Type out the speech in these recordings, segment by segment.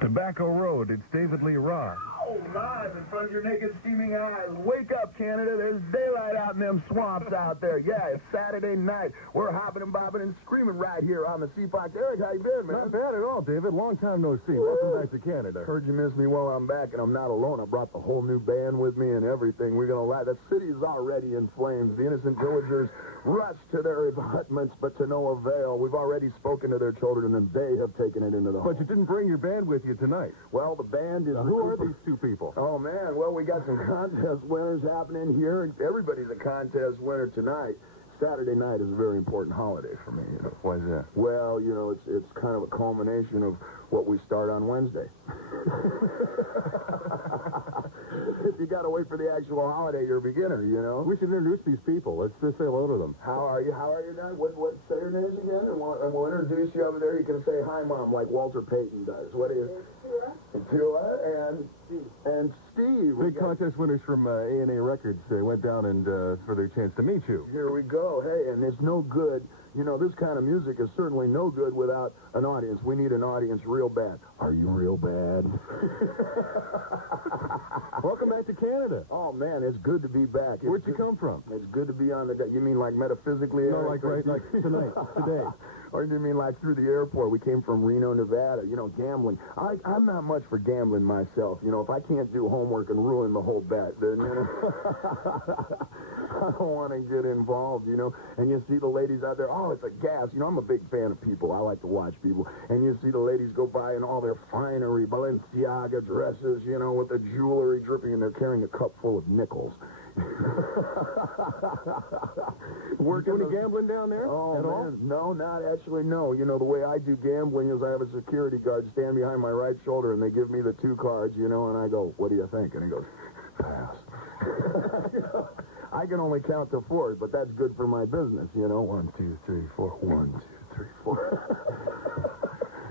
Tobacco Road, it's David Lee Roth. Oh, live in front of your naked, steaming eyes. Wake up, Canada. There's daylight out in them swamps out there. Yeah, it's Saturday night. We're hopping and bobbing and screaming right here on the CFOX. Eric, how you been, man? Not bad at all, David. Long time no see. Welcome back to Canada. Heard you miss me while I'm back, and I'm not alone. I brought the whole new band with me and everything. We're going to light. The city is already in flames. The innocent villagers rush to their abutments, but to no avail. We've already spoken to their children, and they have taken it into the home. But you didn't bring your band with you tonight. Well, the band is... Now, who are these two people? Oh, man. Well, we got some contest winners happening here. Everybody's a contest winner tonight. Saturday night is a very important holiday for me. You know. Why is that? Well, you know, it's kind of a culmination of what we start on Wednesday. If you got to wait for the actual holiday, you're a beginner, you know. We should introduce these people. Let's just say hello to them. How are you? How are you now? What say your names again? And we'll introduce you over there. You can say hi, Mom, like Walter Payton does. What is it? Tua and Steve. Big contest winners from A&A Records. They went down and for their chance to meet you. Here we go. Hey, and it's no good. You know, this kind of music is certainly no good without an audience. We need an audience real bad. Are you real bad? Welcome back to Canada. Oh, man, it's good to be back. Where'd you come from? It's good to be on the... You mean like metaphysically? No, like tonight, today. Or do you mean like through the airport? We came from Reno, Nevada, you know, gambling. I'm not much for gambling myself. You know, if I can't do homework and ruin the whole bet, then, you know, I don't want to get involved, you know. And you see the ladies out there, oh, it's a gas. You know, I'm a big fan of people. I like to watch people. And you see the ladies go by in all their finery, Balenciaga dresses, you know, with the jewelry dripping, and they're carrying a cup full of nickels. Working any gambling down there? Oh, at man. all? No, not actually, no. You know, the way I do gambling is I have a security guard stand behind my right shoulder, and they give me the 2 cards, you know, and I go, what do you think? And he goes, pass. I can only count to 4, but that's good for my business, you know. 1, 2, 3, 4. 1, 2, 3, 4.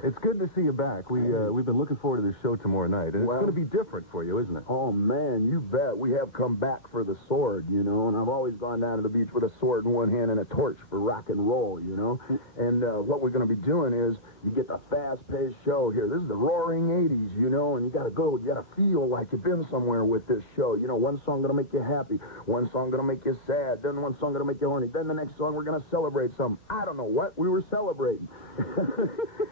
It's good to see you back. We've been looking forward to this show tomorrow night. And it's going to be different for you, isn't it? Oh, man, you bet. We have come back for the sword, you know, and I've always gone down to the beach with a sword in one hand and a torch for rock and roll, you know. And what we're going to be doing is you get the fast-paced show here. This is the roaring 80s, you know, and you got to go. You got to feel like you've been somewhere with this show. You know, one song going to make you happy, one song going to make you sad, then one song going to make you horny, then the next song we're going to celebrate something. I don't know what. We were celebrating.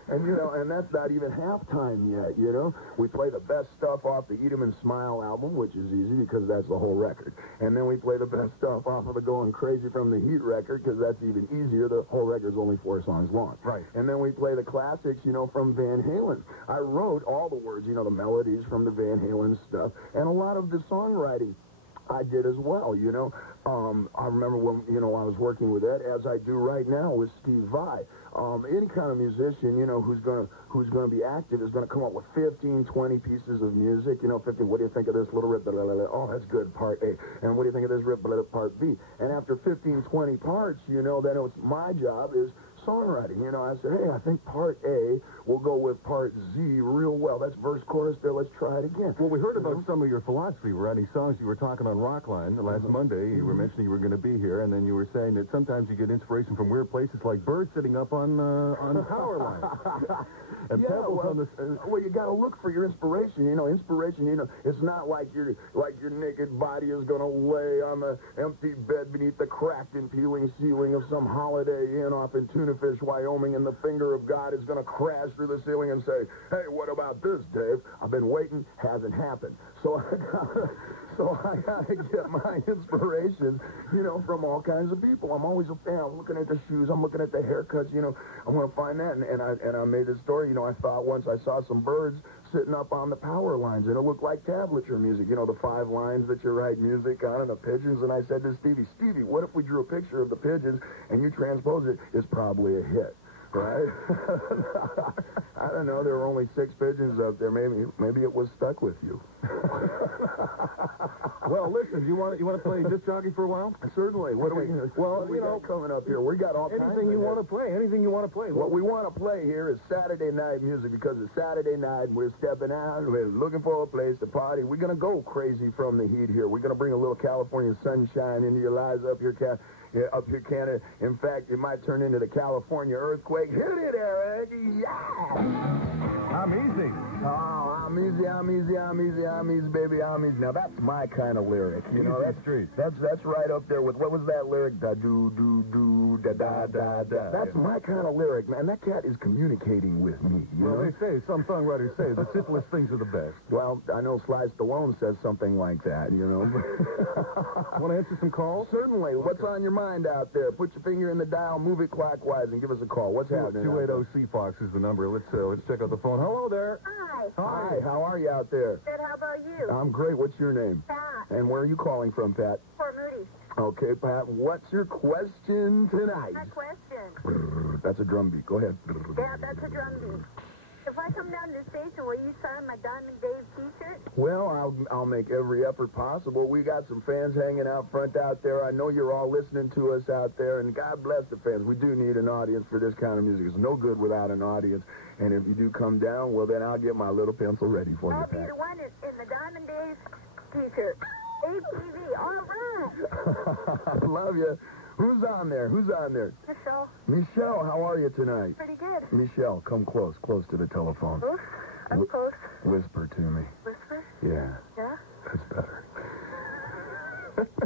And, you know, and that's not even halftime yet, you know. We play the best stuff off the Eat 'em and Smile album, which is easy because that's the whole record. And then we play the best stuff off of the Going Crazy from the Heat record because that's even easier. The whole record's only 4 songs long. Right. And then we play the classics, you know, from Van Halen. I wrote all the words, you know, the melodies from the Van Halen stuff, and a lot of the songwriting I did as well, you know. I remember when, you know, I was working with Ed, as I do right now with Steve Vai. Any kind of musician, you know, who's gonna be active is gonna come up with 15, 20 pieces of music. You know, 15. What do you think of this little riff? Blah, blah, blah. Oh, that's good, part A. And what do you think of this riff? Blah, blah, part B. And after 15, 20 parts, you know, then it's my job is songwriting. You know, I said, hey, I think part A will go with part Z real well. That's verse, chorus there. Let's try it again. Well, we heard about some of your philosophy, writing songs. You were talking on Rockline last Monday. You were mentioning you were going to be here, and then you were saying that sometimes you get inspiration from weird places like birds sitting up on power lines. And pebbles on the... well, you got to look for your inspiration. You know, inspiration, you know, it's not like your naked body is going to lay on the empty bed beneath the cracked and peeling ceiling of some Holiday Inn off in Tuna Fish, Wyoming, and the finger of God is going to crash through the ceiling and say, hey, what about this, Dave? I've been waiting, hasn't happened. So I gotta get my inspiration, you know, from all kinds of people. I'm always a fan. I'm looking at the shoes. I'm looking at the haircuts, you know. I want to find that. And I made this story, you know, I thought once I saw some birds sitting up on the power lines, and it looked like tablature music, you know, the 5 lines that you write music on and the pigeons. And I said to Stevie, what if we drew a picture of the pigeons and you transpose it? It's probably a hit. Right? I don't know. There were only 6 pigeons up there. Maybe it was stuck with you. Well, listen. You want to play disc jockey for a while? Certainly. What do we? Well, you know, coming up here, we got all kinds. Anything you want to play. Anything you want to play. What we want to play here is Saturday night music because it's Saturday night. We're stepping out. We're looking for a place to party. We're gonna go crazy from the heat here. We're gonna bring a little California sunshine into your lives up here, Canada. In fact, it might turn into the California earthquake. Hit it, Eric. Yeah. I'm easy. Oh, I'm easy, I'm easy, I'm easy, I'm easy, baby, I'm easy. Now, that's my kind of lyric, you know. That's right up there with, what was that lyric? Da-do-do-do, da-da-da-da. That's my kind of lyric, man. That cat is communicating with me, you know? They say, some songwriters say, the simplest things are the best. Well, I know Sly Stallone says something like that, you know. Want to answer some calls? Certainly. What's on your mind out there? Put your finger in the dial, move it clockwise, and give us a call. What's happening? 280 CFOX is the number. Let's check out the phone. Hello there. Hi. Hi, how are you out there? Good, how about you? I'm great. What's your name? Pat. And where are you calling from, Pat? Fort Moody. Okay, Pat, what's your question tonight? My question. That's a drum beat. Go ahead. Yeah, that's a drum beat. If I come down to the station, will you sign my Diamond Dave t-shirt? Well, I'll make every effort possible. We got some fans hanging out front out there. I know you're all listening to us out there, and God bless the fans. We do need an audience for this kind of music. It's no good without an audience. And if you do come down, well, then I'll get my little pencil ready for you, I'll be Pat. the one in the Diamond Dave t-shirt. ATV, all right. I love you. Who's on there? Who's on there? Michelle, Michelle, how are you tonight? pretty good. Michelle, come close to the telephone. Oof, I'm close. Whisper to me. Whisper? Yeah, Yeah? that's better.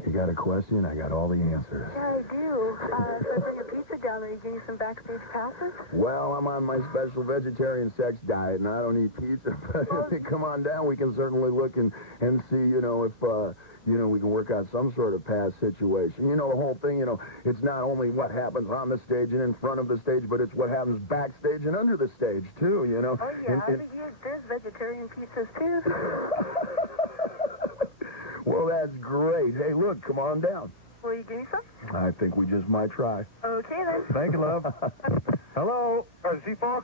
You got a question? I got all the answers. Yeah, I do. If I bring a pizza down there, you give me some backstage passes? Well, I'm on my special vegetarian sex diet, and I don't eat pizza. But if you come on down, we can certainly look and see, you know, if, you know, we can work out some sort of pass situation. You know, the whole thing, you know, it's not only what happens on the stage and in front of the stage, but it's what happens backstage and under the stage, too, you know. Oh, yeah. There's vegetarian pizzas, too. Well, that's great. Hey, look, come on down. Will you give me some? I think we just might try. Okay, then. Thank you, love. Hello? CFOX?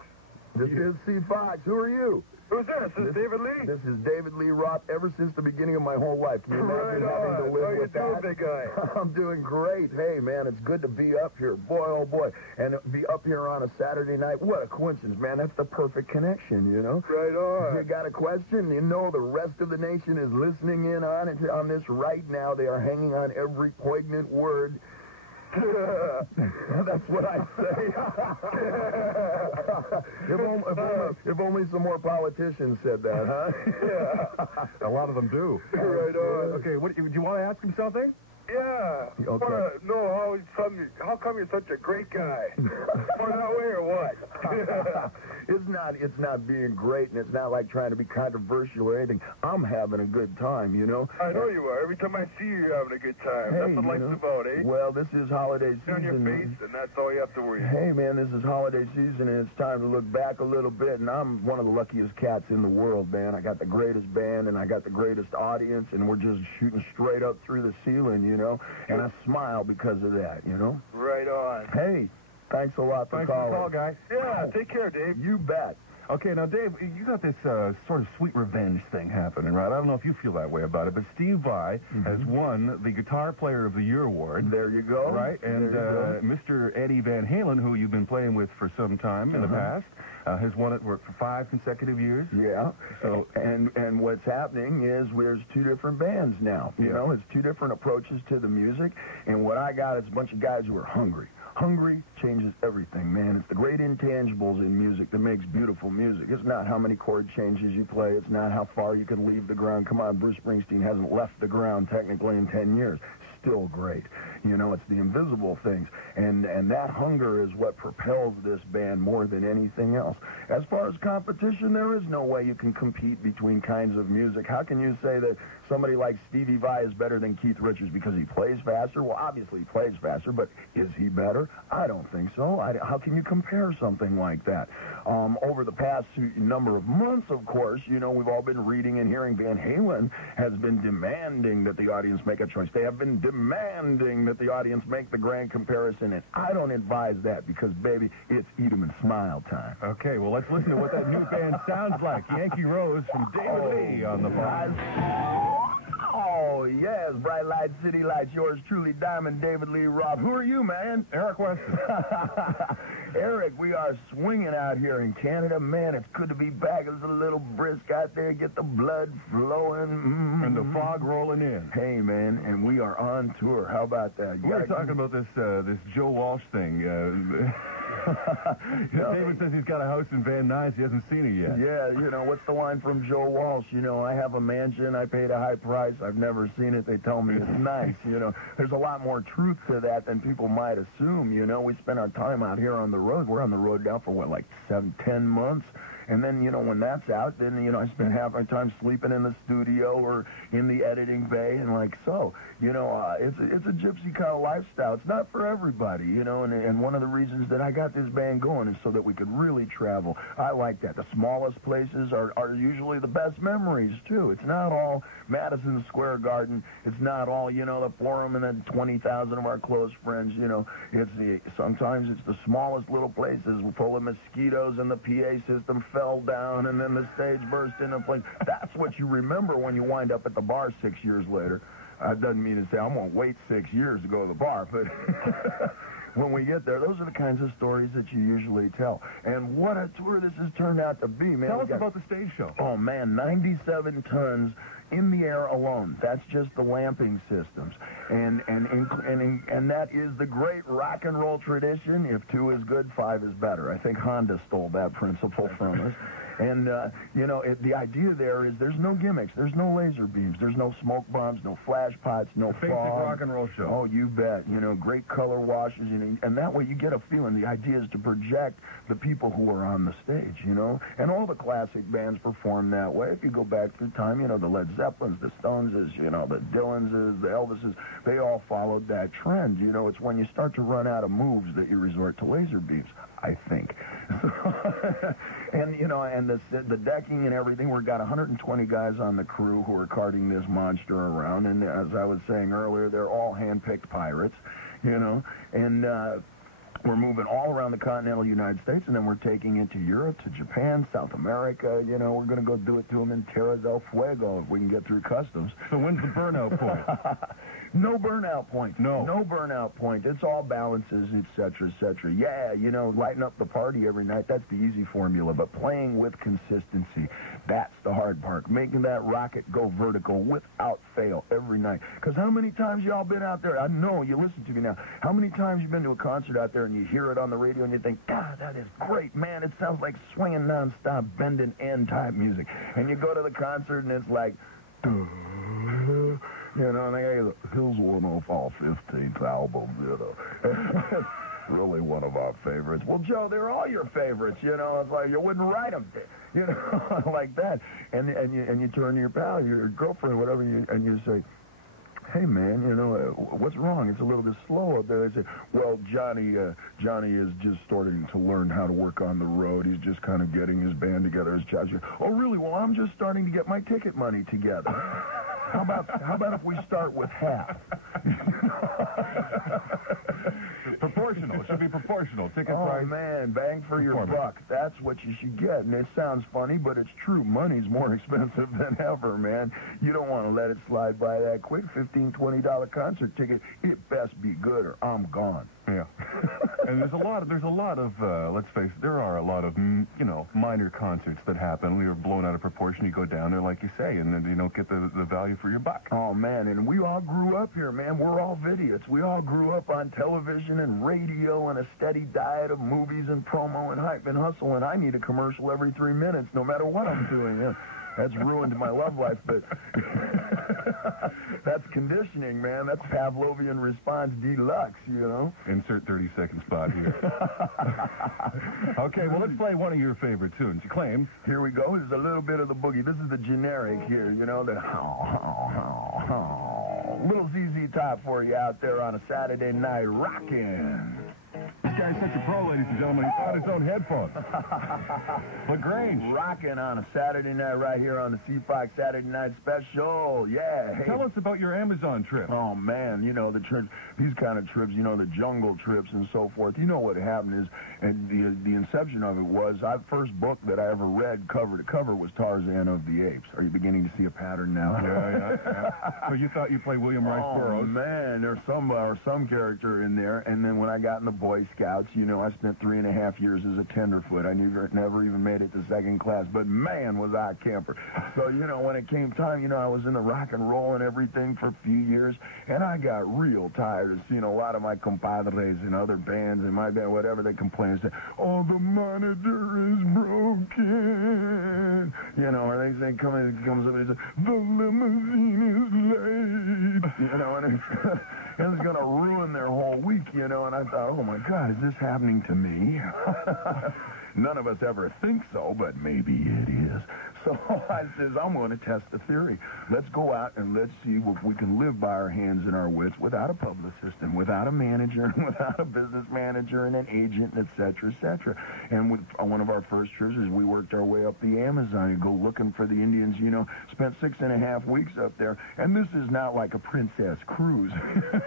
This is CFOX. Who are you? Who's this? This is David Lee? This is David Lee Roth ever since the beginning of my whole life. Can you imagine having to live with that? big guy? I'm doing great. Hey, man, it's good to be up here. Boy, oh, boy. And be up here on a Saturday night. What a coincidence, man. That's the perfect connection, you know? Right on. You got a question? You know the rest of the nation is listening in on it, on this right now. They are hanging on every poignant word. That's what I say. if only some more politicians said that, huh? Yeah. A lot of them do. Right on. Okay, do you want to ask him something? Yeah. Okay. I want to know how come you're such a great guy? Or that way or what? It's not being great, and it's not like trying to be controversial or anything. I'm having a good time, you know? I know you are. Every time I see you, you're having a good time. Hey, That's what life's about, eh? Well, this is holiday season. On your face, and that's all you have to worry about. Hey, man, this is holiday season, and it's time to look back a little bit, and I'm one of the luckiest cats in the world, man. I got the greatest band, and I got the greatest audience, and we're just shooting straight up through the ceiling, you know? And I smile because of that, you know? Right on. Hey, thanks a lot for Thanks for calling. the call, guy. Yeah, take care, Dave. You bet. Okay, now, Dave, you got this sort of sweet revenge thing happening, right? I don't know if you feel that way about it, but Steve Vai has won the Guitar Player of the Year award. There you go. Right? And Mr. Eddie Van Halen, who you've been playing with for some time in the past, has won it for 5 consecutive years. Yeah. So, and what's happening is there's 2 different bands now. You know, it's 2 different approaches to the music. And what I got is a bunch of guys who are hungry. Hungry changes everything, man. It's the great intangibles in music that makes beautiful music. It's not how many chord changes you play. It's not how far you can leave the ground. Come on, Bruce Springsteen hasn't left the ground technically in 10 years. Still great. You know, it's the invisible things. And that hunger is what propels this band more than anything else. As far as competition, there is no way you can compete between kinds of music. How can you say that somebody like Stevie Vai is better than Keith Richards because he plays faster? Well, obviously he plays faster, but is he better? I don't think so. How can you compare something like that? Over the past number of months, of course, you know, we've all been reading and hearing Van Halen has been demanding that the audience make a choice. They have been demanding that the audience make the grand comparison, and I don't advise that because, baby, it's eat 'em and smile time. okay, well, let's listen to what that new band sounds like. Yankee Rose from David Lee on the phone. Oh, yes, Bright Light City Lights, yours truly, Diamond David Lee Roth. Who are you, man? Eric Weston. Eric, we are swinging out here in Canada. Man, it's good to be back. It's a little brisk out there. Get the blood flowing. And the fog rolling in. Hey, man, and we are on tour. How about that? We were talking about this Joe Walsh thing. David says he's got a house in Van Nuys. He hasn't seen it yet. Yeah, you know, what's the line from Joe Walsh? You know, I have a mansion. I paid a high price. I've never seen it. They tell me it's nice. You know, there's a lot more truth to that than people might assume. You know, we spend our time out here on the road. We're on the road now for, what, like 7-10 months? And then, you know, when that's out, then, you know, I spend half my time sleeping in the studio or in the editing bay and like so. You know, it's a gypsy kind of lifestyle. It's not for everybody, you know, and one of the reasons that I got this band going is so that we could really travel. I like that. The smallest places are usually the best memories, too. It's not all Madison Square Garden. It's not all, you know, the Forum and then 20,000 of our close friends, you know. Sometimes it's the smallest little places full of mosquitoes and the PA system fell down and then the stage burst into flames. That's what you remember when you wind up at the bar 6 years later. That doesn't mean to say I'm going to wait 6 years to go to the bar, but when we get there, those are the kinds of stories that you usually tell. And what a tour this has turned out to be, man. Tell us about the stage show. Oh, man, 97 tons in the air alone. That's just the lamping systems. And that is the great rock and roll tradition. If 2 is good, 5 is better. I think Honda stole that principle from us. And, you know, the idea there is there's no gimmicks. There's no laser beams. There's no smoke bombs, no flash pots, no basic fog. rock and roll show. Oh, you bet. You know, great color washes. You know, and that way you get a feeling. The idea is to project the people who are on the stage, you know. And all the classic bands perform that way. If you go back through time, you know, the Led Zeppelins, the Stoneses, you know, the Dylans, the Elvises, they all followed that trend. You know, it's when you start to run out of moves that you resort to laser beams, I think. And, you know, and the decking and everything, we've got 120 guys on the crew who are carting this monster around. And as I was saying earlier, they're all hand-picked pirates, you know. And we're moving all around the continental United States, and then we're taking it to Europe, to Japan, South America. You know, we're going to go do it to them in Tierra del Fuego if we can get through customs. So when's the burnout point? No burnout point. No. No burnout point. It's all balances, et cetera, et cetera. Yeah, you know, lighten up the party every night, that's the easy formula. But playing with consistency, that's the hard part. Making that rocket go vertical without fail every night. Because how many times y'all been out there? I know, you listen to me now. How many times you been to a concert out there and you hear it on the radio and you think, God, that is great, man. It sounds like swinging nonstop, bending end type music. And you go to the concert and it's like, you know, and here's one off our 15th album, you know. It's really one of our favorites. Well, Joe, they're all your favorites, you know. It's like you wouldn't write them, you know, like that. And you turn to your pal, your girlfriend, whatever, and you say, hey, man, you know, what's wrong? It's a little bit slow up there. They say, well, Johnny is just starting to learn how to work on the road. He's just kind of getting his band together, his chops. Oh, really? Well, I'm just starting to get my ticket money together. How about if we start with half? Proportional. It should be proportional. Ticket price. Oh, man, bang for your buck. That's what you should get. And it sounds funny, but it's true. Money's more expensive than ever, man. You don't want to let it slide by that quick. $15, $20 concert ticket. It best be good or I'm gone. Yeah. And there's a lot of, let's face it, there are a lot of, you know, minor concerts that happen. You're blown out of proportion. You go down there, like you say, and then you don't get the value for your buck. Oh, man, and we all grew up here, man. We're all idiots. We all grew up on television and radio and a steady diet of movies and promo and hype and hustle, and I need a commercial every 3 minutes, no matter what I'm doing. Yeah. That's ruined my love life, but that's conditioning, man. That's Pavlovian response deluxe, you know. Insert 30-second spot here. Okay, well, let's play one of your favorite tunes. You claim. Here we go. There's a little bit of the boogie. This is the generic here, you know, the little ZZ Top for you out there on a Saturday night rockin'. This guy's such a pro, ladies and gentlemen. He's got his own headphones. LaGrange. Rocking on a Saturday night right here on the CFOX Saturday Night Special. Yeah. Hey. Tell us about your Amazon trip. Oh, man, you know, the trips, these kind of trips, you know, the jungle trips and so forth. You know what happened is, and the inception of it was, the first book that I ever read cover to cover was Tarzan of the Apes. Are you beginning to see a pattern now? Yeah. So you thought you'd play William Rice Burroughs? Oh, man, there's some character in there, and then when I got in the Boy Scouts, Scouts. You know, I spent 3.5 years as a tenderfoot. I never even made it to second class, but man, was I a camper. So, you know, when it came time, you know, I was in the rock and roll and everything for a few years, and I got real tired of seeing a lot of my compadres in other bands and my band, whatever, they complain and say, oh, the monitor is broken. You know, or they say, comes up and says, the limousine is late. You know, and it's going to ruin their whole week, you know. And I thought, oh, my God, is this happening to me? None of us ever think so, but maybe it is. So I says, I'm going to test the theory. Let's go out and let's see if we can live by our hands and our wits without a publicist and without a manager and without a business manager and an agent, et cetera, et cetera. And with one of our first trips is we worked our way up the Amazon and go looking for the Indians, you know, spent 6.5 weeks up there. And this is not like a princess cruise.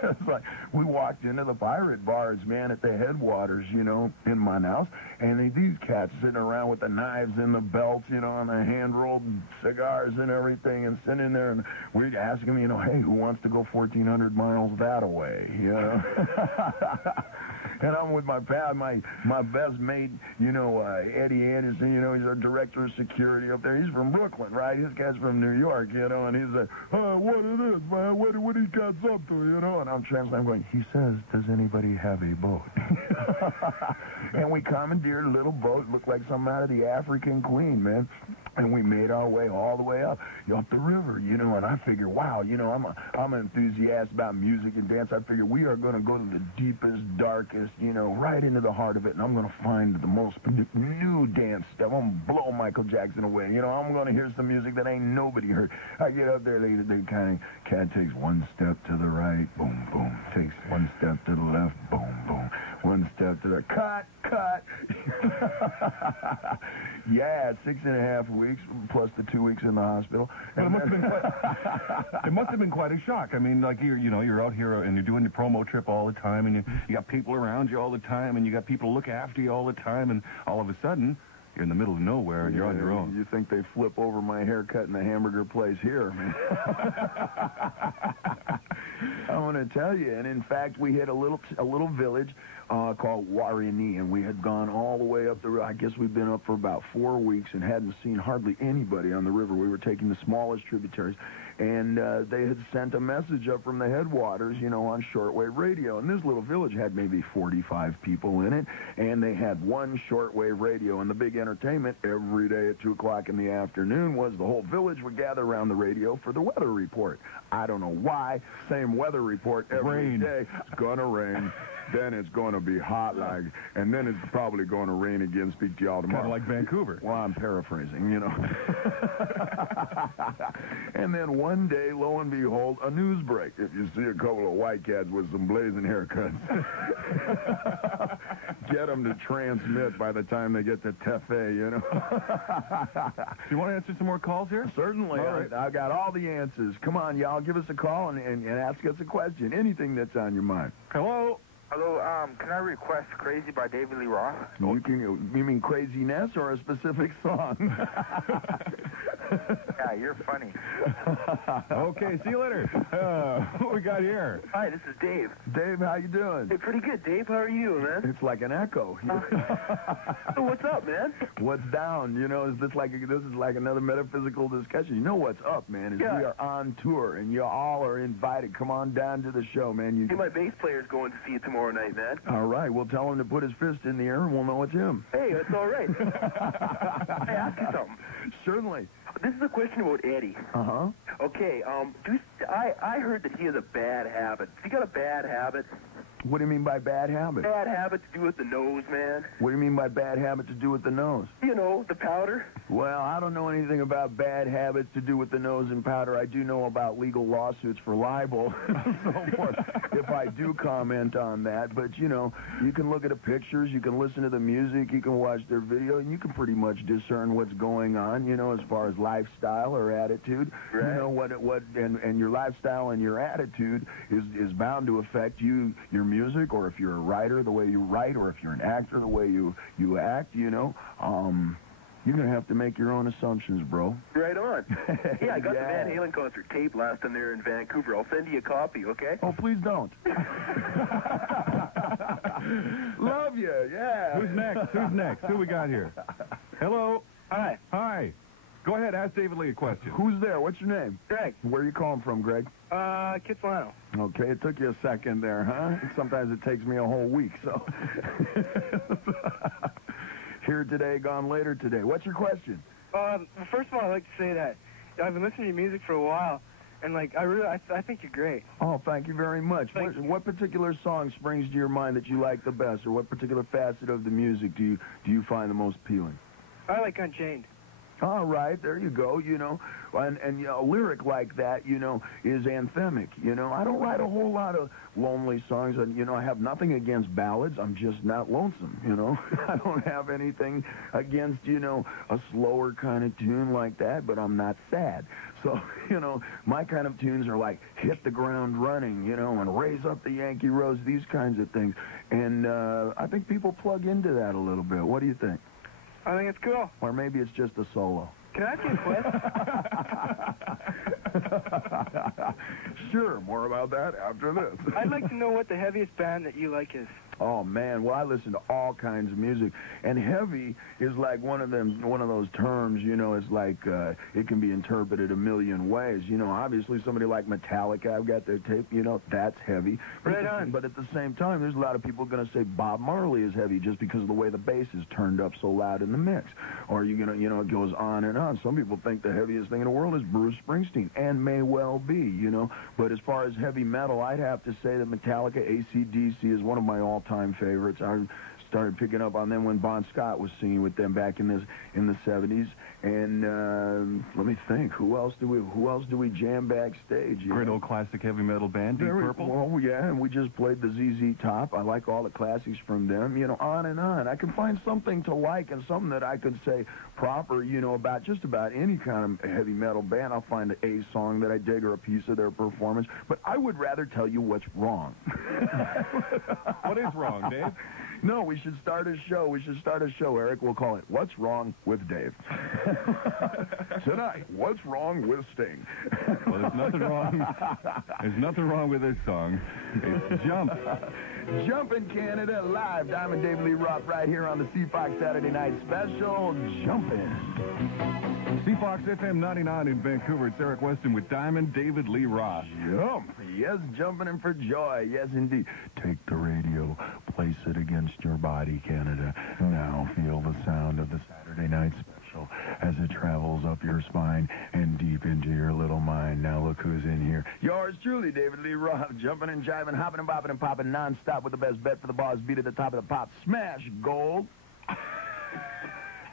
It's like we walked into the pirate bars, man, at the headwaters, you know, in Manaus. And these cats sitting around with the knives and the belts, you know, and the hand-rolled cigars and everything, and sitting there, and we'd ask them, you know, hey, who wants to go 1,400 miles that away, you know? And I'm with my pal, my best mate, you know, Eddie Anderson, you know, he's our director of security up there. He's from Brooklyn, right? This guy's from New York, you know, and he's like, what it is, man? What he got up to, you know? And I'm translating, I'm going, he says, does anybody have a boat? And we commandeered a little boat, looked like something out of the African Queen, man. And we made our way all the way up the river, you know, and I figure, wow, you know, I'm an enthusiast about music and dance. I figure we are going to go to the deepest, darkest, you know, right into the heart of it, and I'm going to find the most new dance stuff. I'm going to blow Michael Jackson away. You know, I'm going to hear some music that ain't nobody heard. I get up there, they kind of, cat takes one step to the right, boom, boom, takes one step to the left, boom, boom, one step to the cut. Yeah, 6.5 weeks plus the 2 weeks in the hospital. Well, it must have been quite a shock. I mean, like you're out here and you're doing your promo trip all the time, and you got people around you all the time, and you got people to look after you all the time, and all of a sudden you're in the middle of nowhere and you're on your own. You think they flip over my haircut in the hamburger place here, man? I want to tell you, and in fact, we hit a little village called Warini, and we had gone all the way up the river. I guess we'd been up for about 4 weeks and hadn't seen hardly anybody on the river. We were taking the smallest tributaries, and they had sent a message up from the headwaters, you know, on shortwave radio. And this little village had maybe 45 people in it, and they had one shortwave radio. And the big entertainment every day at 2 o'clock in the afternoon was the whole village would gather around the radio for the weather report. I don't know why. Same weather report every day. It's going to rain. Then it's going to be hot, and then it's probably going to rain again. Speak to y'all tomorrow. Kind of like Vancouver. Well, I'm paraphrasing, you know. And then one day, lo and behold, a news break. If you see a couple of white cats with some blazing haircuts, get them to transmit by the time they get to Tefe, you know. Do you want to answer some more calls here? Certainly. All right. I've got all the answers. Come on, y'all, give us a call and ask us a question. Anything that's on your mind. Hello? Hello, can I request Crazy by David Lee Roth? You mean Craziness or a specific song? Yeah, you're funny. Okay, see you later. What we got here? Hi, this is Dave. Dave, how you doing? Hey, pretty good, Dave. How are you, man? It's like an echo. So what's up, man? What's down? You know, this is like another metaphysical discussion. You know what's up, man, is we are on tour, and you all are invited. Come on down to the show, man. Hey, my bass player's going to see you tomorrow night, man. All right, we'll tell him to put his fist in the air, and we'll know it's him. Hey, that's all right. I ask you something. Certainly. This is a question about Eddie. Uh-huh. Okay, I heard that he has a bad habit. Has he got a bad habit? What do you mean by bad habit? Bad habit to do with the nose, man. What do you mean by bad habit to do with the nose? You know, the powder. Well, I don't know anything about bad habits to do with the nose and powder. I do know about legal lawsuits for libel and so forth, if I do comment on that. But, you know, you can look at the pictures, you can listen to the music, you can watch their video, and you can pretty much discern what's going on, you know, as far as lifestyle or attitude. Right. You know, and your lifestyle and your attitude is bound to affect your music, or if you're a writer, the way you write, or if you're an actor, the way you act, you know. You're going to have to make your own assumptions, bro. Right on. Yeah, I got the Van Halen concert tape last time there in Vancouver. I'll send you a copy, okay? Oh, please don't. Love you, yeah. Who's next? Who's next? Who we got here? Hello? Hi. Hi. Go ahead, ask David Lee a question. Who's there? What's your name? Greg. Where are you calling from, Greg? Kitsilano. Okay, it took you a second there, huh? Sometimes it takes me a whole week, so. Here today, gone later today. What's your question? First of all, I'd like to say that I've been listening to your music for a while, and like I think you're great. Oh, thank you very much. What particular song springs to your mind that you like the best, or what particular facet of the music do you find the most appealing? I like Unchained. All right, there you go, you know. And you know, a lyric like that, you know, is anthemic, you know. I don't write a whole lot of lonely songs, and, you know, I have nothing against ballads. I'm just not lonesome, you know. I don't have anything against, you know, a slower kind of tune like that, but I'm not sad. So, you know, my kind of tunes are like hit the ground running, you know, and raise up the Yankee Rose, these kinds of things. And I think people plug into that a little bit. What do you think? I think it's cool. Or maybe it's just a solo. Can I ask you a question? Sure, more about that after this. I'd like to know what the heaviest band that you like is. Oh man, well I listen to all kinds of music, and heavy is like one of those terms, you know. It's like it can be interpreted a million ways. You know, obviously somebody like Metallica, I've got their tape, you know, that's heavy. But at the same time, there's a lot of people going to say Bob Marley is heavy just because of the way the bass is turned up so loud in the mix. Or you know, it goes on and on. Some people think the heaviest thing in the world is Bruce Springsteen, and may well be, you know. But as far as heavy metal, I'd have to say that Metallica, AC/DC is one of my all-time favorites. I started picking up on them when Bon Scott was singing with them back in the 70s. And let me think, who else do we jam backstage? Great old classic heavy metal band, Deep Purple. Well, yeah, and we just played the ZZ Top. I like all the classics from them. You know, on and on. I can find something to like and something that I could say proper, you know, about just about any kind of heavy metal band. I'll find a song that I dig or a piece of their performance. But I would rather tell you what's wrong. What is wrong, Dave? No, we should start a show. Eric. We'll call it What's Wrong with Dave. Tonight, What's Wrong with Sting? Well, there's nothing wrong. There's nothing wrong with this song. It's Jump. Jump in Canada, live. Diamond Dave Lee Roth right here on the CFOX Saturday Night Special. Jumpin'. CFOX FM 99 in Vancouver. It's Eric Weston with Diamond David Lee Roth. Jump. Yes, jumping in for joy. Yes, indeed. Take the radio, place it against your body, Canada. Now feel the sound of the Saturday Night Special as it travels up your spine and deep into your little mind. Now look who's in here. Yours truly, David Lee Roth, jumping and jiving, hopping and bopping and popping nonstop with the best bet for the boss. Beat at the top of the pop. Smash gold.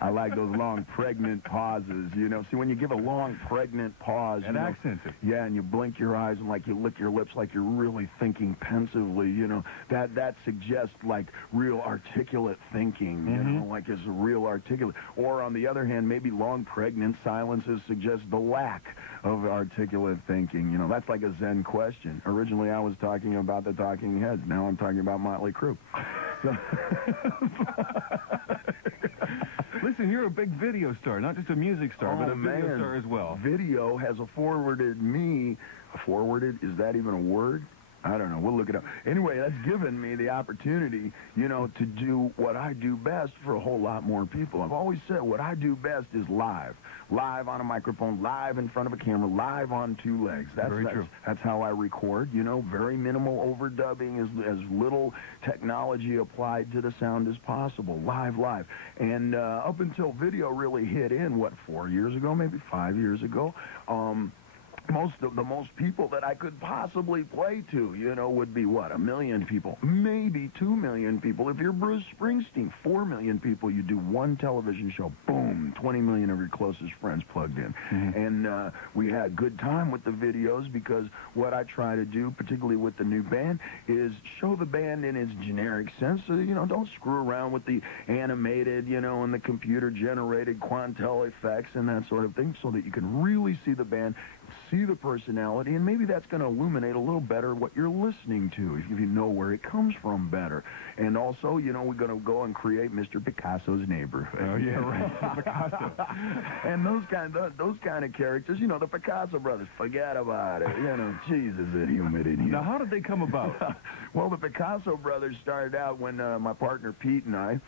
I like those long, pregnant pauses, you know. See, when you give a long, pregnant pause... And accent it. Yeah, and you blink your eyes and, like, you lick your lips like you're really thinking pensively, you know. That suggests, like, real articulate thinking, you know, like it's real articulate. Or, on the other hand, maybe long, pregnant silences suggest the lack of articulate thinking. You know, that's like a Zen question. Originally, I was talking about the Talking Heads. Now I'm talking about Motley Crue. So... Listen, you're a big video star, not just a music star, but a video star as well. Video has forwarded me. Forwarded? Is that even a word? I don't know. We'll look it up. Anyway, that's given me the opportunity, you know, to do what I do best for a whole lot more people. I've always said what I do best is live. Live on a microphone, live in front of a camera, live on two legs. Very true. That's how I record, you know, very minimal overdubbing, as little technology applied to the sound as possible. Live. And up until video really hit in, 4 years ago, maybe 5 years ago, the most people that I could possibly play to, you know, would be, 1 million people, maybe 2 million people. If you're Bruce Springsteen, 4 million people, you do one television show, boom, 20 million of your closest friends plugged in. And we had a good time with the videos because what I try to do, particularly with the new band, is show the band in its generic sense. So, you know, don't screw around with the animated, you know, and the computer-generated Quantel effects and that sort of thing, so that you can really see the band, see the personality, and maybe that's going to illuminate a little better what you're listening to, if you know where it comes from better. And also, you know, we're going to go and create Mr. Picasso's neighborhood. Oh, yeah, right. Picasso. And those kind of characters, you know, the Picasso brothers, forget about it. You know, Jesus, is it humid in here. Now, how did they come about? Well, the Picasso brothers started out when my partner Pete and I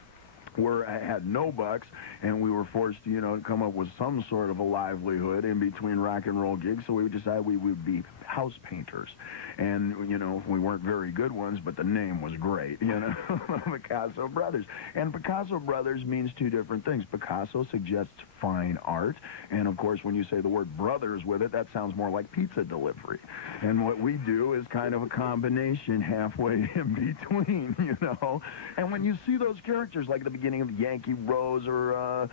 had no bucks, and we were forced to, you know, come up with some sort of a livelihood in between rock and roll gigs, so we decided we would be house painters. And, you know, we weren't very good ones, but the name was great, you know, Picasso Brothers. And Picasso Brothers means two different things. Picasso suggests fine art, and, of course, when you say the word brothers with it, that sounds more like pizza delivery. And what we do is kind of a combination halfway in between, you know. And when you see those characters, like the beginning of Yankee Rose or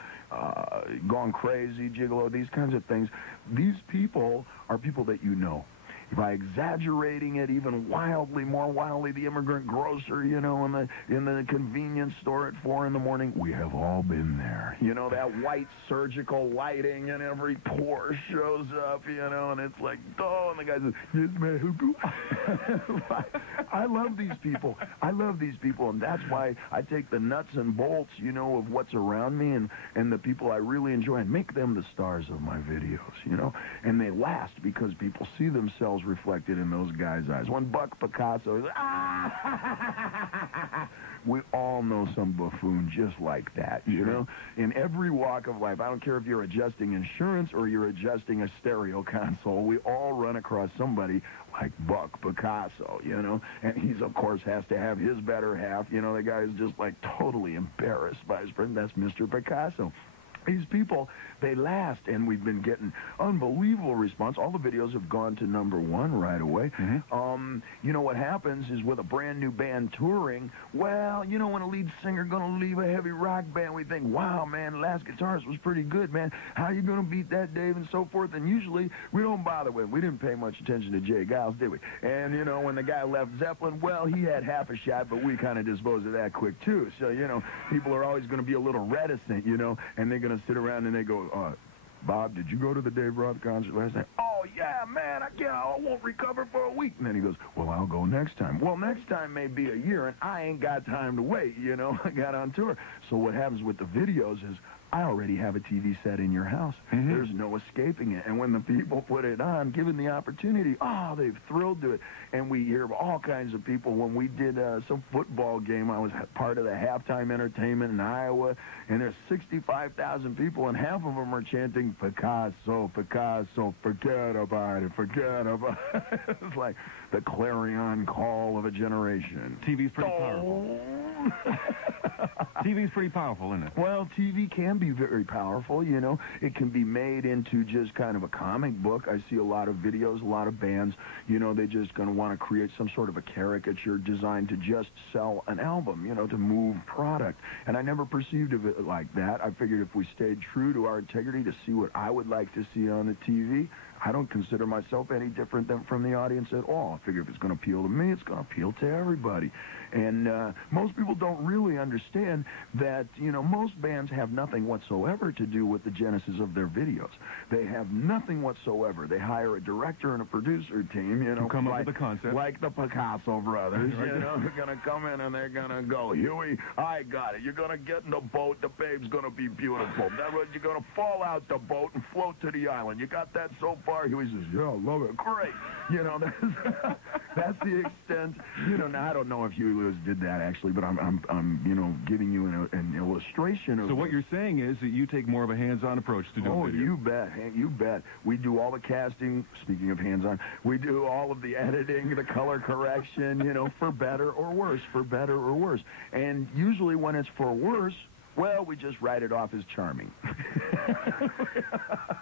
Gone Crazy, Gigolo, these kinds of things, these people are people that you know. By exaggerating it even more wildly, the immigrant grocer, you know, in the convenience store at 4 in the morning, we have all been there. You know, that white surgical lighting and every pore shows up, you know, and it's like, oh, and the guy says, yes, man. I love these people. I love these people, and that's why I take the nuts and bolts, you know, of what's around me and the people I really enjoy and make them the stars of my videos, you know, and they last because people see themselves reflected in those guys' eyes. When Buck Picasso is, we all know some buffoon just like that, you know? In every walk of life, I don't care if you're adjusting insurance or you're adjusting a stereo console, we all run across somebody like Buck Picasso, you know? And he's, of course, has to have his better half. You know, the guy is just, like, totally embarrassed by his friend. That's Mr. Picasso. These people, they last, and we've been getting unbelievable response. All the videos have gone to #1 right away. Mm-hmm. You know, what happens is with a brand-new band touring, well, you know, when a lead singer going to leave a heavy rock band, we think, wow, man, last guitarist was pretty good, man. How you going to beat that, Dave, and so forth? And usually, we don't bother with him. We didn't pay much attention to Jay Giles, did we? And, you know, when the guy left Zeppelin, well, he had half a shot, but we kind of disposed of that quick, too. So, you know, people are always going to be a little reticent, you know, and they're going to sit around and they go, Bob, did you go to the Dave Roth concert last night? Oh, yeah, man, I won't recover for a week. And then he goes, well, I'll go next time. Well, next time may be a year, and I ain't got time to wait, you know. I got on tour. So what happens with the videos is I already have a TV set in your house. Mm-hmm. There's no escaping it. And when the people put it on, given the opportunity, they've thrilled to it. And we hear of all kinds of people. When we did some football game, I was part of the halftime entertainment in Iowa, and there's 65,000 people, and half of them are chanting, Picasso, Picasso, forget about it, forget about it. It's like the clarion call of a generation. TV's pretty powerful. TV's pretty powerful, isn't it? Well, TV can be very powerful, you know. It can be made into just kind of a comic book. I see a lot of videos, a lot of bands, you know, they're just going to want to create some sort of a caricature designed to just sell an album, you know, to move product. And I never perceived of it like that. I figured if we stayed true to our integrity to see what I would like to see on the TV, I don't consider myself any different than from the audience at all. I figure if it's going to appeal to me, it's going to appeal to everybody. And most people don't really understand that, you know, most bands have nothing whatsoever to do with the genesis of their videos. They have nothing whatsoever. They hire a director and a producer team, you know, come up with the concept. Like the Picasso brothers, you know, they're going to come in and they're going to go, Huey, I got it. You're going to get in the boat. The babe's going to be beautiful. You're going to fall out the boat and float to the island. You got that so far? Huey says, yeah, I love it. Great. You know, that's the extent. You know, now I don't know if Huey Lewis did that actually, but I'm you know, giving you an illustration of. So what you're saying is that you take more of a hands-on approach to doing video. You bet. You bet. We do all the casting. Speaking of hands-on, we do all of the editing, the color correction. You know, for better or worse. For better or worse. And usually when it's for worse, well, we just write it off as charming.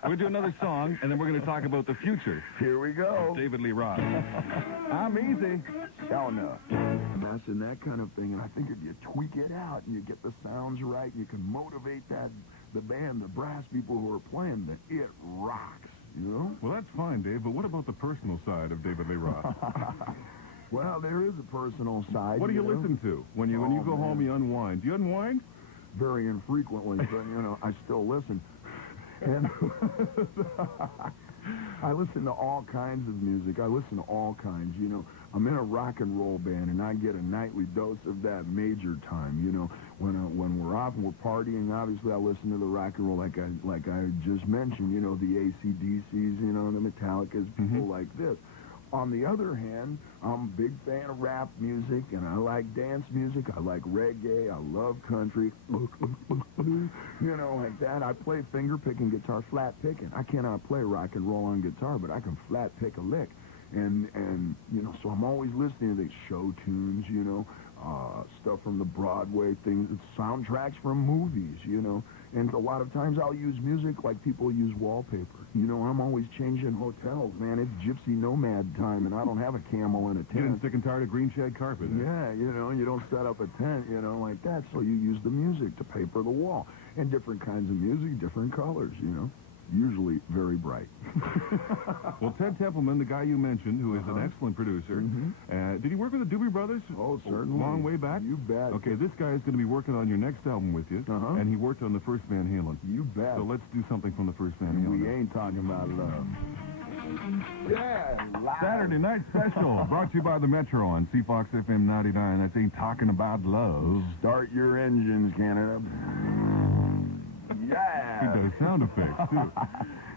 We'll do another song, and then we're going to talk about the future. Here we go. David Lee Roth. I'm easy. Hell no. That's in that kind of thing, and I think if you tweak it out and you get the sounds right, you can motivate the band, the brass people who are playing, that it rocks, you know? Well, that's fine, Dave, but what about the personal side of David Lee Roth? Well, there is a personal side. What do you listen to? When you go home, you unwind. Do you unwind? Very infrequently, but, you know, I still listen. And I listen to all kinds of music. I listen to all kinds, you know. I'm in a rock and roll band, and I get a nightly dose of that major time, you know. When we're off and we're partying, obviously I listen to the rock and roll like I just mentioned, you know, the AC/DCs, you know, the Metallicas, people like this. On the other hand, I'm a big fan of rap music, and I like dance music. I like reggae. I love country. You know, like that. I play finger-picking guitar, flat-picking. I cannot play rock and roll on guitar, but I can flat-pick a lick. And you know, so I'm always listening to these show tunes, you know, stuff from the Broadway, things, soundtracks from movies, you know. And a lot of times I'll use music like people use wallpaper. You know, I'm always changing hotels, man. It's gypsy nomad time, and I don't have a camel in a tent. Getting sick and tired of green shag carpet. Yeah, you know, you don't set up a tent, you know, like that. So you use the music to paper the wall. And different kinds of music, different colors, you know. Usually very bright. Well, Ted Templeman, the guy you mentioned, who is an excellent producer, did he work with the Doobie Brothers? Oh, certainly. Long way back? You bet. Okay, this guy is going to be working on your next album with you, and he worked on the first Van Halen. You bet. So let's do something from the first Van Halen. We ain't talking about love. Yeah, loud. Saturday Night Special, brought to you by the Metro on CFOX FM 99. That's Ain't Talking About Love. Start your engines, Canada. Yeah. He does sound effects, too.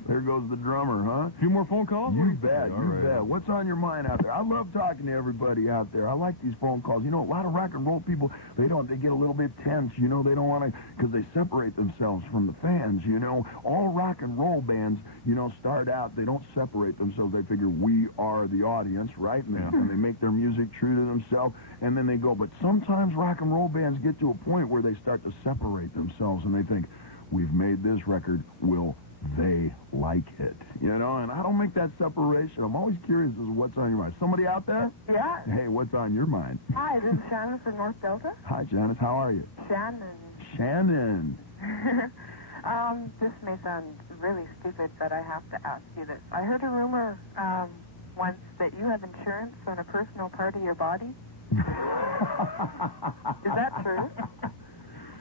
There goes the drummer, huh? A few more phone calls? You bet, you bet. What's on your mind out there? I love talking to everybody out there. I like these phone calls. You know, a lot of rock and roll people, they get a little bit tense, you know, they don't want to, because they separate themselves from the fans, you know. All rock and roll bands, you know, start out, they don't separate themselves. They figure we are the audience, right? And they make their music true to themselves, and then they go. But sometimes rock and roll bands get to a point where they start to separate themselves, and they think, we've made this record, will they like it? You know, and I don't make that separation. I'm always curious as to what's on your mind. Somebody out there? Yeah. Hey, what's on your mind? Hi, this is Shannon from North Delta. Hi, Janice. How are you? Shannon. Shannon. This may sound really stupid, but I have to ask you this. I heard a rumor once that you have insurance on a personal part of your body. Is that true?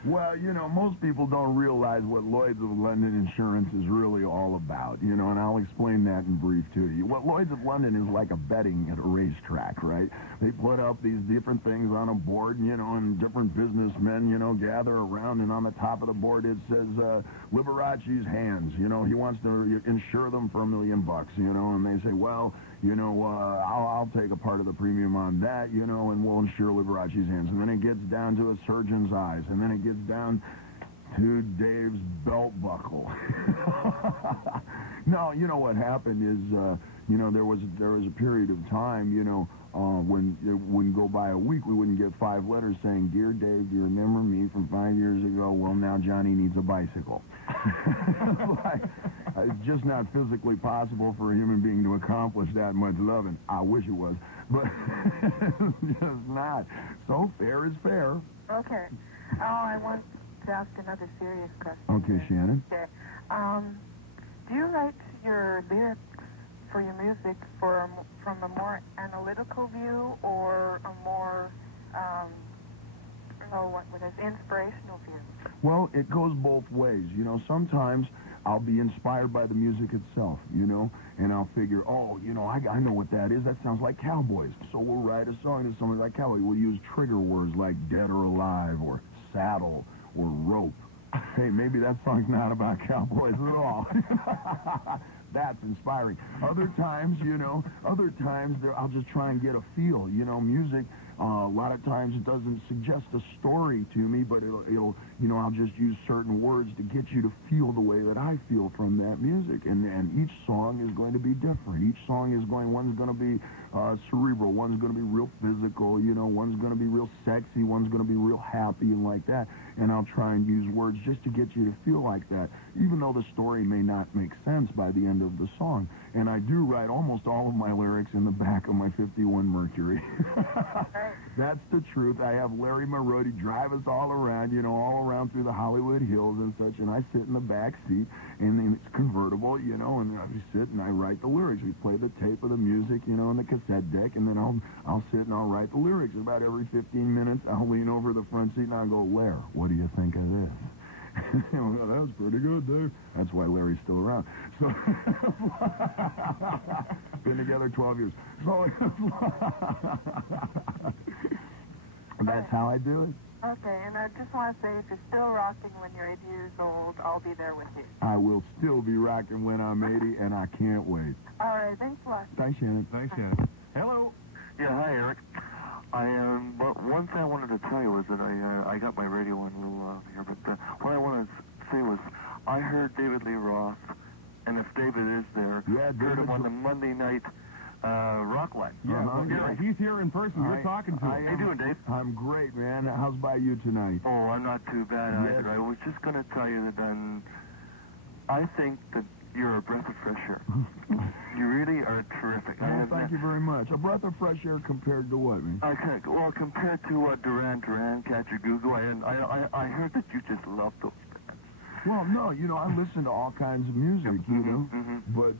Well, you know, most people don't realize what Lloyd's of London Insurance is really all about, you know, and I'll explain that in brief to you. What Lloyd's of London is like a betting at a racetrack, right? They put up these different things on a board, you know, and different businessmen, you know, gather around, and on the top of the board it says, Liberace's hands, you know, he wants to insure them for $1 million, you know, and they say, well, you know, I'll take a part of the premium on that, you know, and we'll insure Liberace's hands. And then it gets down to a surgeon's eyes, and then it gets down to Dave's belt buckle. No, you know what happened is, you know, there was a period of time, you know, when it wouldn't go by a week, we wouldn't get 5 letters saying, Dear Dave, do you remember me from 5 years ago? Well, now Johnny needs a bicycle. Like, it's just not physically possible for a human being to accomplish that much loving. I wish it was, but it's just not. So fair is fair. Okay. Oh, I want to ask another serious question. Okay, Shannon. Okay. Do you write your lyrics for your music from a more analytical view or a more, inspirational view? Well, it goes both ways. You know, sometimes I'll be inspired by the music itself, you know, and I'll figure, oh, you know, I know what that is. That sounds like Cowboys. So we'll write a song to somebody like Cowboys. We'll use trigger words like dead or alive or saddle or rope. Hey, maybe that song's not about cowboys at all. That's inspiring. Other times, you know, I'll just try and get a feel. You know, music, a lot of times it doesn't suggest a story to me, but it'll, you know, I'll just use certain words to get you to feel the way that I feel from that music. And each song is going to be different. Each song is one's going to be cerebral, one's going to be real physical, you know, one's going to be real sexy, one's going to be real happy and like that. And I'll try and use words just to get you to feel like that, even though the story may not make sense by the end of the song. And I do write almost all of my lyrics in the back of my 51 Mercury. That's the truth. I have Larry Marody drive us all around, you know, all around through the Hollywood Hills and such, and I sit in the back seat, and then it's convertible, you know, and I sit and I write the lyrics. We play the tape of the music, you know, on the cassette deck, and then I'll sit and I'll write the lyrics. About every 15 minutes, I'll lean over the front seat and I'll go, Lair, what do you think of this? Well, that was pretty good there. That's why Larry's still around. So, been together 12 years. So, that's how I do it. Okay, and I just want to say, if you're still rocking when you're 80 years old, I'll be there with you. I will still be rocking when I'm 80, and I can't wait. All right, thanks a lot. Thanks, Shannon. Thanks, Shannon. Hello. Yeah, hi, Eric. But one thing I wanted to tell you was that I got my radio on here, but what I wanted to say was I heard David Lee Roth, and if David is there, heard him on the Monday night Rockline. Yeah, well, he's here in person. You're talking to him. How you doing, Dave? I'm great, man. How's by you tonight? Oh, I'm not too bad either. I was just going to tell you that I think that you're a breath of fresh air. You really are terrific. Oh, thank you very much. A breath of fresh air compared to what, man? Well, compared to Duran, Catcher Goo Goo, I heard that you just love those bands. Well, no, I listen to all kinds of music, but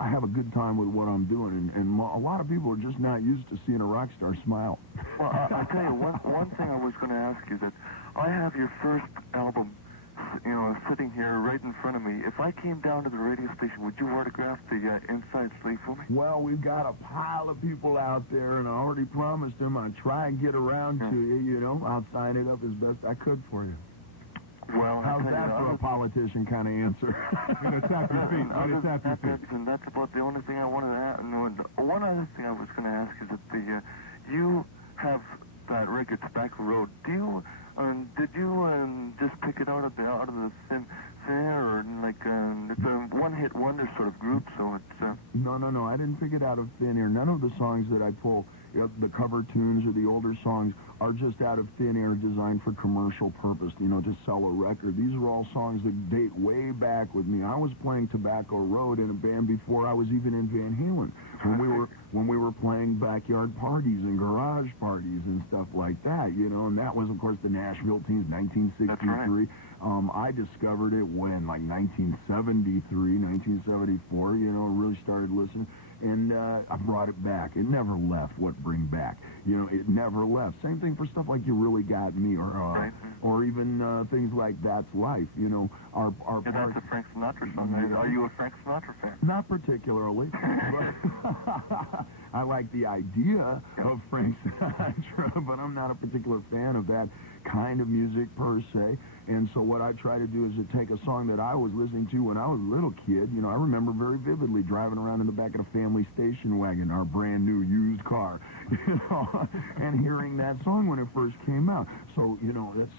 I have a good time with what I'm doing, and a lot of people are just not used to seeing a rock star smile. Well, I tell you, one thing I was going to ask you, that I have your first album, sitting here right in front of me. If I came down to the radio station, would you autograph the Inside Sleep for me? Well, we've got a pile of people out there, and I already promised them I'd try and get around to you, I'll sign it up as best I could for you. Well, how's that for a politician kind of answer? Tap your feet. That's about the only thing I wanted to ask. One other thing I was going to ask is that you have that record, Tobacco Road. Did you just pick it out of the thin air, or it's a one-hit wonder sort of group? So it's No. I didn't pick it out of thin air. None of the songs that I pull, the cover tunes or the older songs, are just out of thin air, designed for commercial purpose, to sell a record. These are all songs that date way back with me. I was playing Tobacco Road in a band before I was even in Van Halen, when we were playing backyard parties and garage parties and stuff like that, and that was, of course, the Nashville Teens, 1963. That's right. I discovered it when, 1973, 1974, really started listening. And I brought it back. It never left. What bring back? It never left. Same thing for stuff like You Really Got Me, or even things like That's Life. Our that's a Frank Sinatra song. Are you a Frank Sinatra fan? Not particularly. But I like the idea of Frank Sinatra, but I'm not a particular fan of that kind of music per se. And so what I try to do is to take a song that I was listening to when I was a little kid. I remember very vividly driving around in the back of a family station wagon, our brand new used car, and hearing that song when it first came out. So,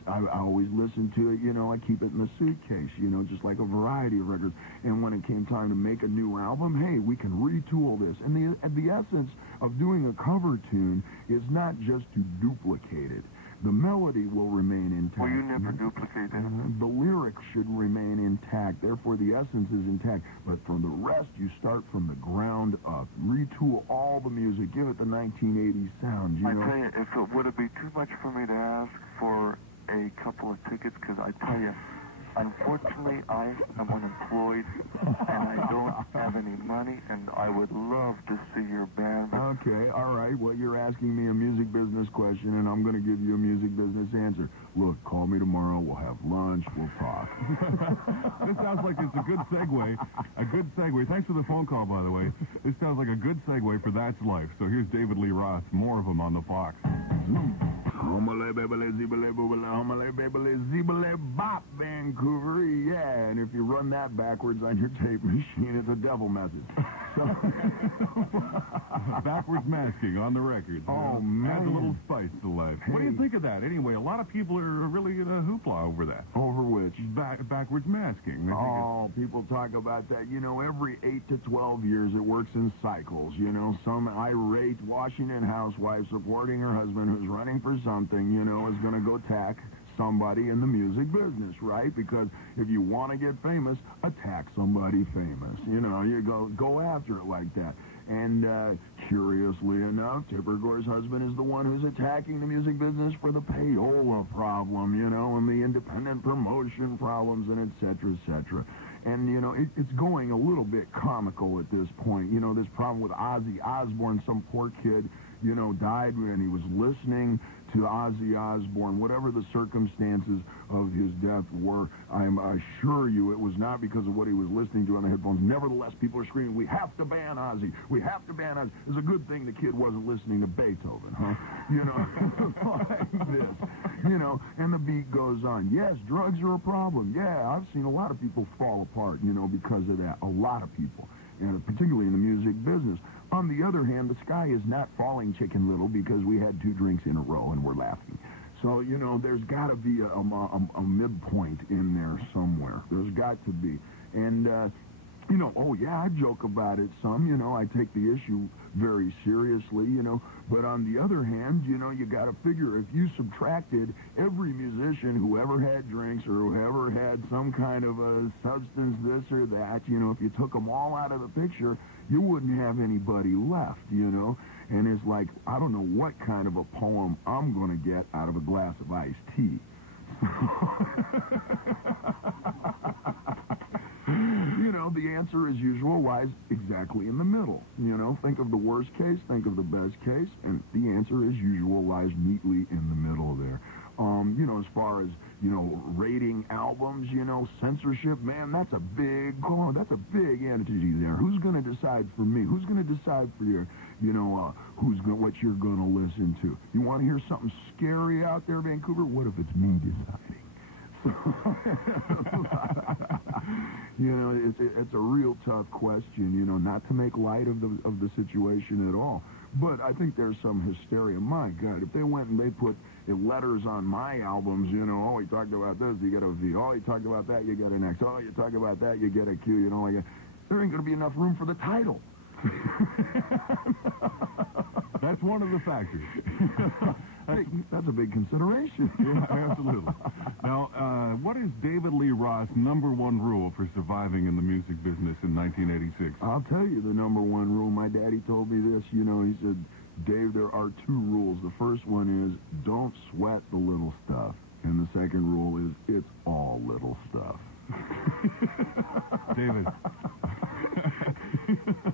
I always listen to it, I keep it in the suitcase, just like a variety of records. And when it came time to make a new album, hey, we can retool this. And the essence of doing a cover tune is not just to duplicate it. The melody will remain intact. Well, you never duplicate it. The lyrics should remain intact. Therefore, the essence is intact. But for the rest, you start from the ground up. Retool all the music. Give it the 1980s sound. I tell you, would it be too much for me to ask for a couple of tickets? Because I tell you, unfortunately, I am unemployed, and I don't have any money, and I would love to see your band. Okay, all right. Well, you're asking me a music business question, and I'm going to give you a music business answer. Look, call me tomorrow. We'll have lunch. We'll talk. This sounds like it's a good segue. A good segue. Thanks for the phone call, by the way. This sounds like a good segue for That's Life. So here's David Lee Roth. More of them on the Fox. Bop, Vancouver, yeah. And if you run that backwards on your tape machine, it's a devil message. So backwards masking on the record. Oh, man. Adds a little spice to life. Hey. What do you think of that? Anyway, a lot of people are really in a hoopla over that. Over which? Backwards masking. People talk about that. Every 8 to 12 years, it works in cycles. Some irate Washington housewife supporting her husband who's running for something, is going to go tack somebody in the music business, right? Because if you want to get famous, attack somebody famous. You go after it like that. And curiously enough, Tipper Gore's husband is the one who's attacking the music business for the payola problem, and the independent promotion problems, and et cetera, et cetera. And, it's going a little bit comical at this point. This problem with Ozzy Osbourne, some poor kid, died when he was listening to Ozzy Osbourne, whatever the circumstances of his death were, I assure you it was not because of what he was listening to on the headphones. Nevertheless, people are screaming, we have to ban Ozzy. We have to ban Ozzy. It's a good thing the kid wasn't listening to Beethoven, huh? You know, like this. You know, and the beat goes on. Yes, drugs are a problem. Yeah, I've seen a lot of people fall apart, you know, because of that. A lot of people, and particularly in the music business. On the other hand, the sky is not falling, Chicken Little, because we had 2 drinks in a row and we're laughing. So, you know, there's got to be a midpoint in there somewhere. There's got to be. And, you know, oh, yeah, I joke about it some. You know, I take the issue very seriously, you know. But on the other hand, you know, you got to figure if you subtracted every musician who ever had drinks or whoever had some kind of a substance, this or that, you know, if you took them all out of the picture, you wouldn't have anybody left, you know. And it's like, I don't know what kind of a poem I'm going to get out of a glass of iced tea. You know, the answer, as usual, lies exactly in the middle. You know, think of the worst case, think of the best case, and the answer, as usual, lies neatly in the middle there. You know, as far as, you know, rating albums, you know, censorship, man, that's a big entity there. Who's going to decide for me? Who's going to decide for your, you know, what you're going to listen to? You want to hear something scary out there, Vancouver? What if it's me deciding? You know, it's a real tough question, you know, not to make light of the situation at all. But I think there's some hysteria. My God, if they went and they put letters on my albums, you know, oh, he talked about this, you get a V. Oh, he talked about that, you get an X. Oh, you talk about that, you get a Q. You know, like there ain't going to be enough room for the title. That's one of the factors. That's a big consideration. Yeah, absolutely. Now, what is David Lee Roth's #1 rule for surviving in the music business in 1986? I'll tell you the #1 rule. My daddy told me this, you know, he said, Dave, there are 2 rules. The first one is don't sweat the little stuff. And the second rule is it's all little stuff. David,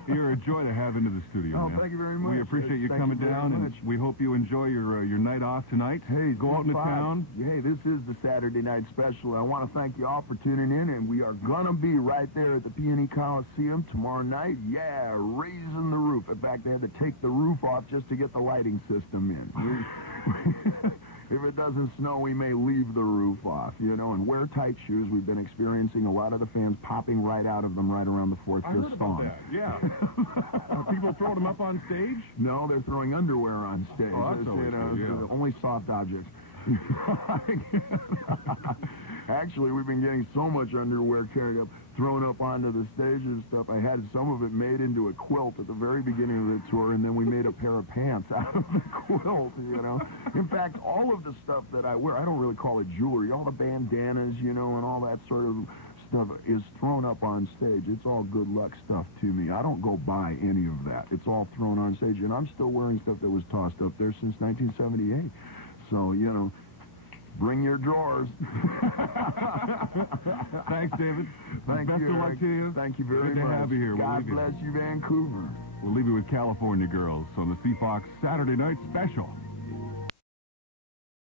you're a joy to have into the studio. Oh, man. Thank you very much. We appreciate you coming down, and we hope you enjoy your night off tonight. Hey, go out into town. Hey, this is the Saturday night special. I want to thank you all for tuning in, and we are going to be right there at the Peony Coliseum tomorrow night. Yeah, raising the roof. In fact, they had to take the roof off just to get the lighting system in. If it doesn't snow, we may leave the roof off, you know, and wear tight shoes. We've been experiencing a lot of the fans popping right out of them right around the 4th this song. Yeah. Are people throwing them up on stage? No, they're throwing underwear on stage. Oh, that's always good, yeah. Only soft objects. Actually, we've been getting so much underwear thrown up onto the stage and stuff. I had some of it made into a quilt at the very beginning of the tour, and then we made a pair of pants out of the quilt, you know. In fact, all of the stuff that I wear, I don't really call it jewelry, all the bandanas, you know, and all that sort of stuff is thrown up on stage. It's all good luck stuff to me. I don't go buy any of that. It's all thrown on stage, and I'm still wearing stuff that was tossed up there since 1978. So, you know, bring your drawers. Thanks, David. Best of luck to you. Thank you very much. Good to have you here. God bless you, Vancouver. We'll leave you with California Girls on the CFOX Saturday Night Special.